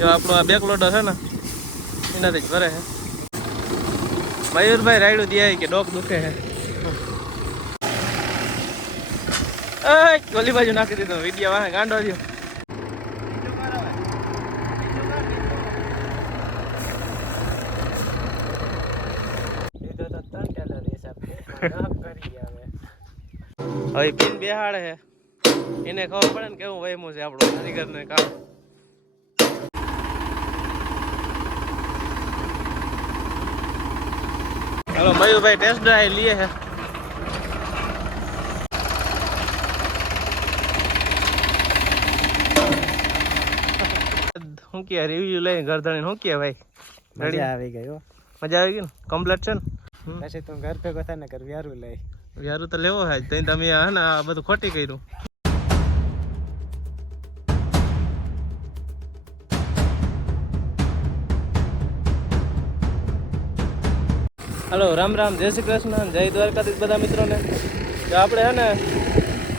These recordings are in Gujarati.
જો આપણો આ બેક લોડર છે ને એનાથી જ ભરે છે. મયુરભાઈ રાયડું દે કે ડોક દુખે છે. ઓલી બાજુ નાખી દીધો વિડિયા વાહે ગાંડો થયો. હવે પીન બેહાડે છે એને ખબર પડે ને કેવું વહેમું છે આપણું કારીગર ને કામ. હાલો મયુરભાઈ ટેસ્ટ ડ્રાઈવ લીએ છે. શું કે રિવ્યુ લઈને ઘર ધણી શું કે ભાઈ મજા આવી ગઈ હો. મજા આવી ગઈ ને કમ્પ્લીટ છે ને. પછી તું ઘર ભેગો થાય ને કર વ્યારું લઈ વ્યારું તો લેવો હોય તો તમે હે ને આ બધું ખોટી કર્યું. હલો રામ રામ, જય શ્રી કૃષ્ણ, જય દ્વારકાધીશ બધા મિત્રોને. તો આપણે હે ને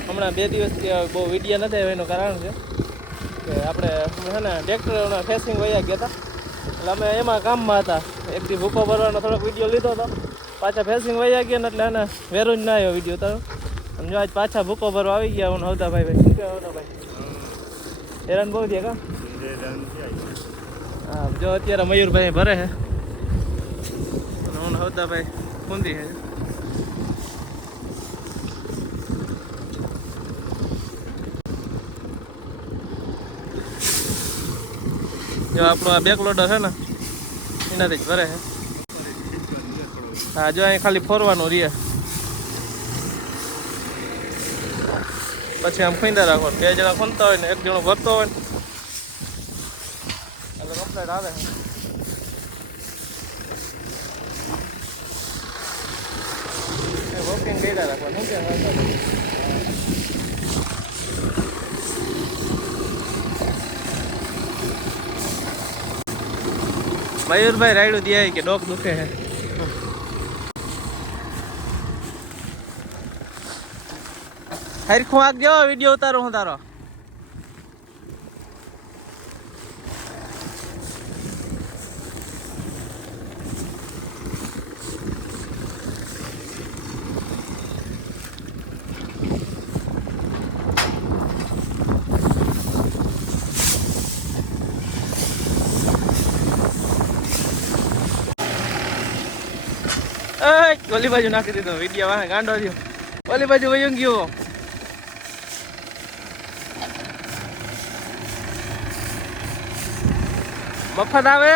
હમણાં 2 દિવસથી બહુ વિડીયો નથી આવ્યો. એનું કારણ છે કે આપણે હે ને ટ્રેક્ટરના ફેસિંગ વયા ગયા હતા એટલે અમે એમાં કામમાં હતા. એક દી ભૂકો ભરવાનો થોડોક વિડીયો લીધો હતો, પાછા ફેસિંગ વયા ગયા ને એટલે એને વેરું જ ના આવ્યો વિડીયો તો. અને જો આજ પાછા ભૂકો ભરવા આવી ગયા. હું હવતા ભાઈ શું કહેવાય હવતા ભાઈ હેરાન બહુ થયા કા. હા જો અત્યારે મયુરભાઈ ભરે છે અને હું હવતા ભાઈ ખૂંદી છે. જો આપણો આ બેક લોડર છે ને એનાથી જ ભરે છે. હા જો અહીં ખાલી ફોરવાનું રહે પછી આમ ખીંદા રાખવાનું. 2 જણા ખૂંદતા હોય ને 1 જણો ભરતો હોય ને એટલે કમ્પ્લેટ આવે. વોકિંગ ગયેલા રાખવાનું શું કે મયુરભાઈ રાયડું દે કે ડોક દુખે છે. હરખું આગ જો વિડીયો ઉતારો હું તારો. ઓલી બાજુ નાખી દીધો વિડીયો વાહે ગાંડો થયો. ઓલી બાજુ વયું ગયો. મફત આવે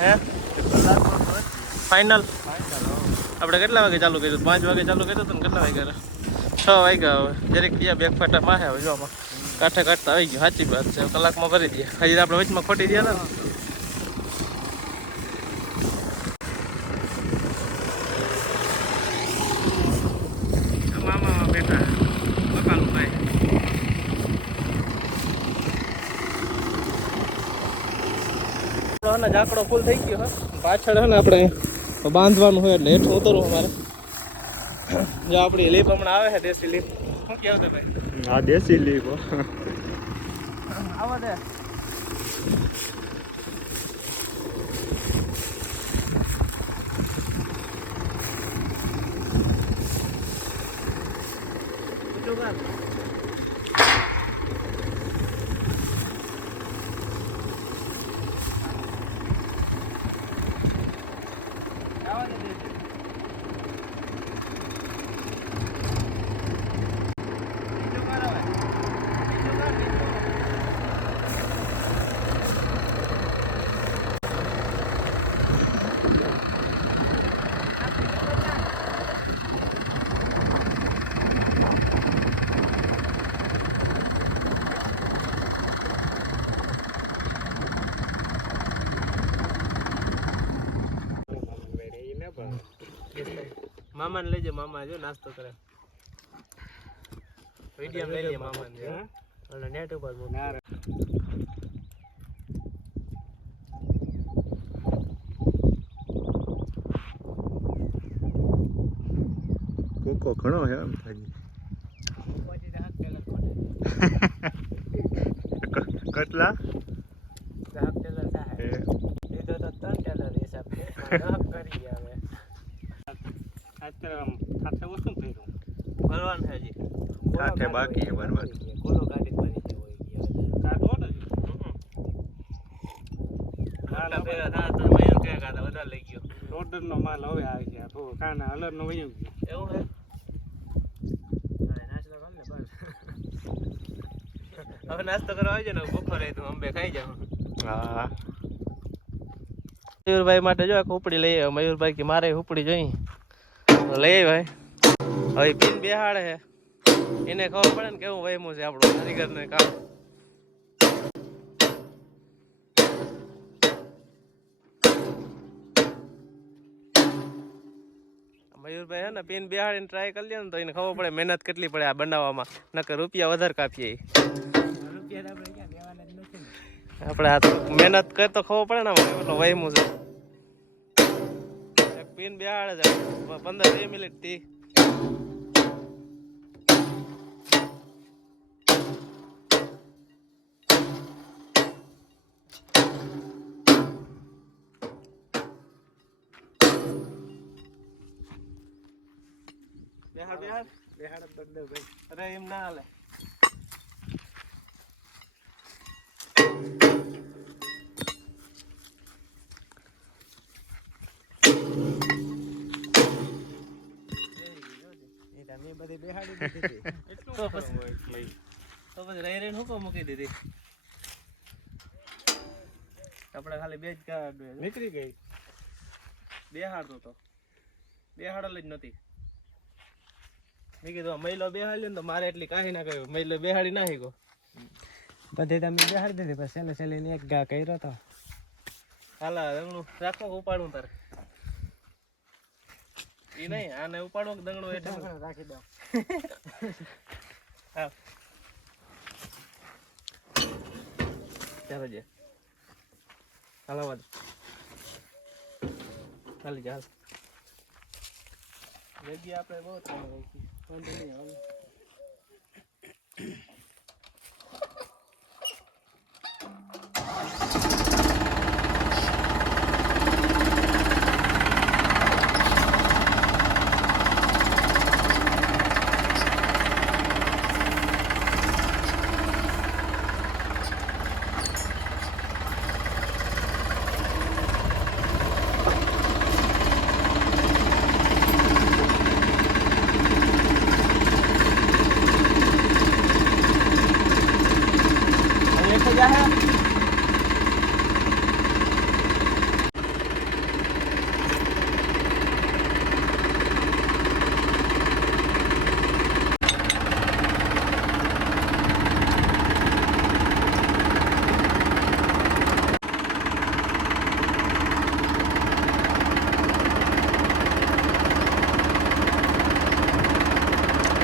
હે ફાઇનલ. આપણે કેટલા વાગે ચાલુ કર્યું? 5 વાગે ચાલુ કર્યું હતું ને કેટલા વાગ્યા? 6 વાગ્યા. હવે જરીક ગયા બેક ફાટા માહે હવે જોવામાં કાંઠે કાઢતા આવી ગયું. સાચી વાત છે, કલાકમાં ભરી દઈએ. હજી આપણે વચમાં ખોટી દે ને. મામા બેટા મકાનું ભાઈ ઝાકડો ફૂલ થઈ ગયો. પાછળ હે ને આપણે બાંધવાનું હોય એટલે હેઠું ઉતરવું અમારે. જો આપણી લીપ હમણાં આવે છે દેશી લીપ. શું કહેવું તો ભાઈ? હા દેશી લીપ આવા દે. મામા ને લઈ જાય. મામા જો નાસ્તો કરે. વિડીયો લઈ લે મામા ને. ઓલા નેટ ઉપર કોકો ઘણો હે આમ થાય. કેટલા દહક ટેલર થાય લીધો તો 3 ટેલર હિસાબ દહક કરી આવે અત્યારે આમ સાથે ઓછું ફેર્યું ભરવાનું છે હજી સાથે બાકી છે ભરવાનું ખોલો ગાડી ભરી ગયો હોય કાઢવો ને આટલા ભેગા થયા તો મહિનો ક્યાં કાઢા વધારે લઈ ગયો લોડર નો માલ હવે આવી છે તો કાના અલર નો વયું ગયો એવું છે નાસ્તો કર ને બસ હવે નાસ્તો કરવા આવજો ને બપોરે તો અંબે ખાઈ જાવ હા મયુરભાઈ માટે જો એક ઉપડી લઈ આવ્યો મયુરભાઈ કે મારે ઉપડી જોઈ તો લઈ ભાઈ હવે પીન બેહાડે છે એને ખબર પડે ને કેવું વહેમું છે આપણું કારીગરને કામ મયુરભાઈ હે ને પીન બેહાડીને ટ્રાય કરી લે ને તો એને ખબર પડે મહેનત કેટલી પડે આ બનાવવામાં નકર રૂપિયા વધારે કાપીએ રૂપિયા આપણે ક્યાં દેવાના જ નથી ને આપણે આ તો મહેનત કર તો ખબર પડે ને એટલો વહેમું છે એક પીન બેહાડે છે 15-20 મિનિટ થી બેહાડ બદલો ભાઈ અરે એમ ના હાલે એ તમે બધી બેહાડી દીધી તો પછી રહી રહીને હુકો મૂકી દીધી આપણે ખાલી બે જ નીકળી ગઈ બેહાડતો તો બેહાડેલ જ નથી મેં કીધું મહિલો બેહાડ્યો ને તો મારે એટલી કાંઈ ના કહ્યું મહિલો બેહાડી ના શીખો બધી તમે બેહાડી દીધી પછી છેલ્લે છેલ્લે એક ગા કર્યો તો હાલા દંગણું રાખો ઉપાડું તારે એ નહીં આને ઉપાડો દંગણું એટલે રાખી દો હા ચાલો જે હાલા વાદ ચાલી જા જગ્યા આપણે બહુ વાંધો નહીં હાલ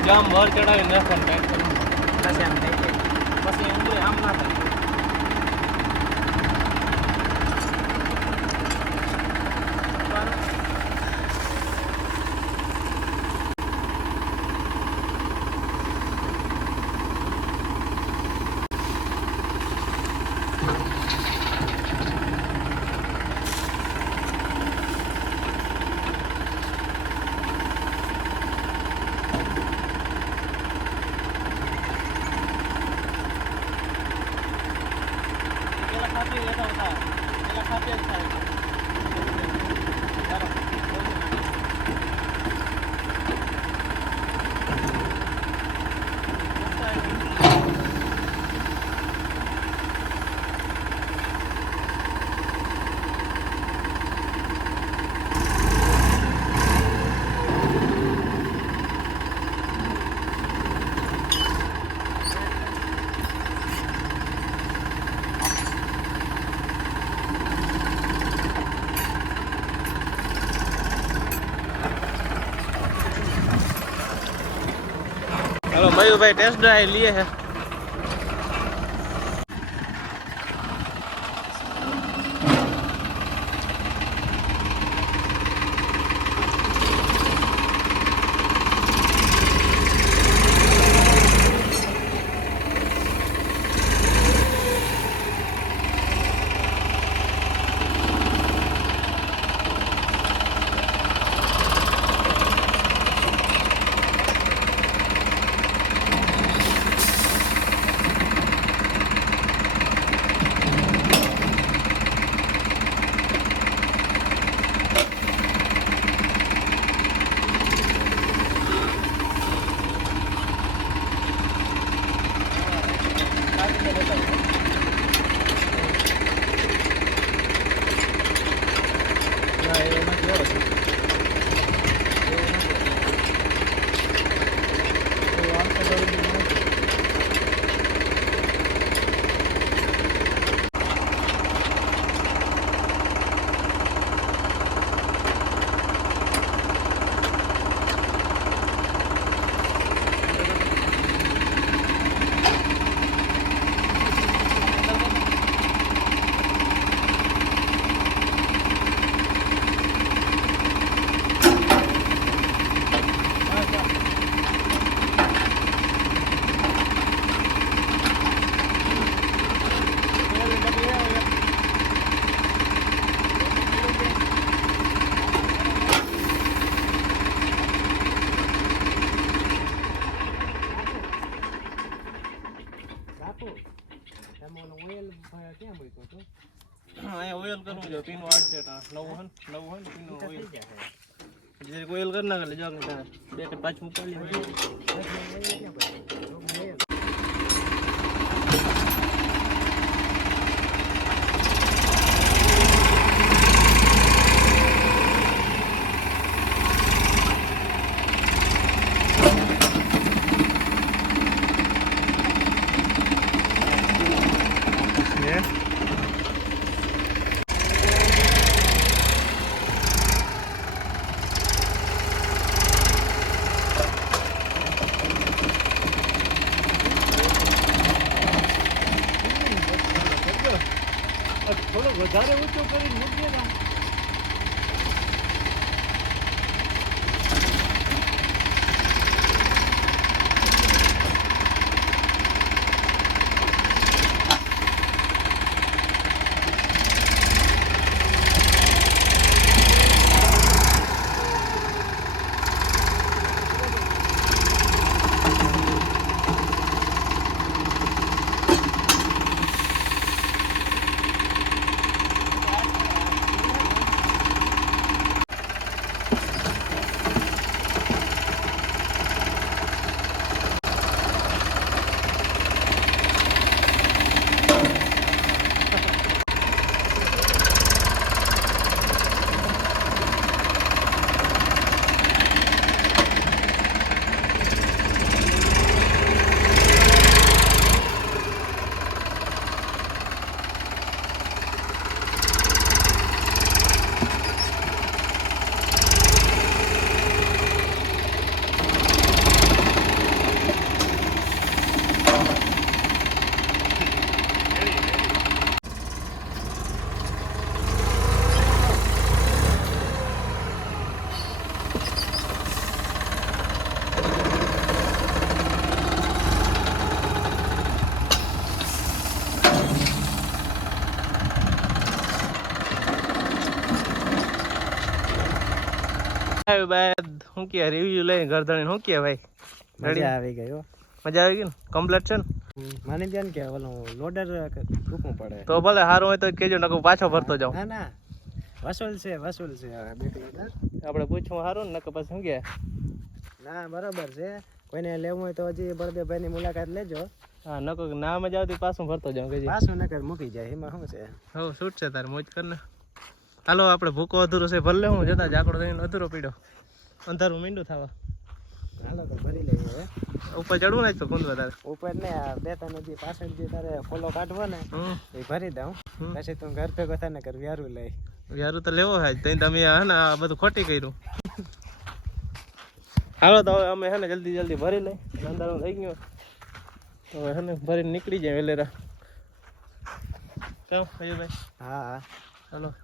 આમ ભર ચડાવીને નાખવાનું ટાઈટ કરી પછી આમ થઈ જાય પછી ઉમરે આમ ના થાય हेलो मयूर भाई टेस्ट ड्राइव लिए है અહીંયા ઓઇલ કરવું જોઈએ પીનું આડ છે નવું હન પીનું ઓઇલ જે ઓઇલ કરી નાખે એટલે જો બે કે પાછું ઉપાડી થોડું વધારે ઊંચું કરીને મૂકીએ ને આવ્યું બાદ શું કે રિવ્યુ લઈને ઘર ધણીને શું કે ભાઈ મજા આવી ગઈ હો મજા આવી ગઈ ને કમ્પ્લીટ છે ને માની જાય ને કે ઓલું લોડર મૂકવું પડે તો ભલે સારું હોય તો કેજો નકર પાછો ભરતો જાઉં ના ના વસૂલ છે આપણે પૂછવું સારું ને નકર પછી શું કે ના બરોબર છે કોઈને લેવું હોય તો હજી બળદેવભાઈની મુલાકાત લેજો હા નકર ના મજા આવતી પાછું ભરતો જાઉં કે પાછું નકર મૂકી જાય એમાં શું છે હવ શૂટ છે તારે મોજ કર ને હાલો આપણે ભૂકો અધૂરો છે ભલે હું જતા જાકડો થઈને અધૂરો પીડ્યો અંધારું મીંડું થવા હાલો તો ભરી લઈએ હવે ઉપર ચડવું ને તો કુંદવા તારે ઉપર ને આ બે ત્રણ જે પાછળ જે તારે ફોલો કાઢવો ને એ ભરી દઉં પછી તું ઘર ભેગો થાય ને કર વ્યારું લઈ વ્યારું તો લેવો હોય તઈ તમે હે ને આ બધું ખોટી કર્યું હાલો તો હવે અમે હે ને જલ્દી ભરી લઈ અંધારું થઈ ગયો તો હે ને ભરીને નીકળી જાય વેલેરા ચાલો ભાઈ હા ચાલો